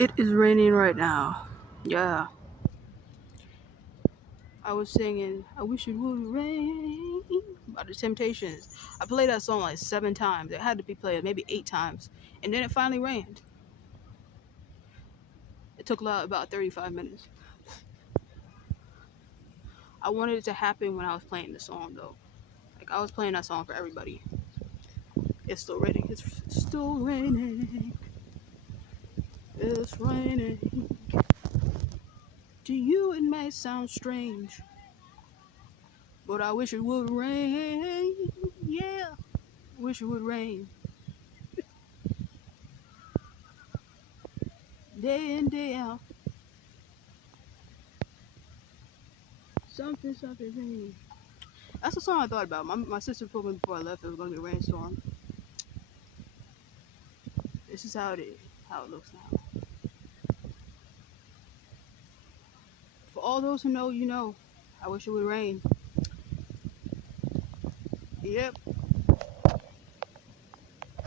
It is raining right now. Yeah. I was singing I Wish It Would Rain by the Temptations. I played that song like 7 times. It had to be played maybe 8 times. And then it finally rained. It took about 35 minutes. I wanted it to happen when I was playing the song though. Like I was playing that song for everybody. It's still raining. It's still raining. It's raining. To you it may sound strange, but I wish it would rain. Yeah. Wish it would rain. Day in, day out. Something rain. That's the song I thought about. My sister told me before I left it was gonna be a rainstorm. This is how it looks now. For all those who know, you know. I wish it would rain. Yep.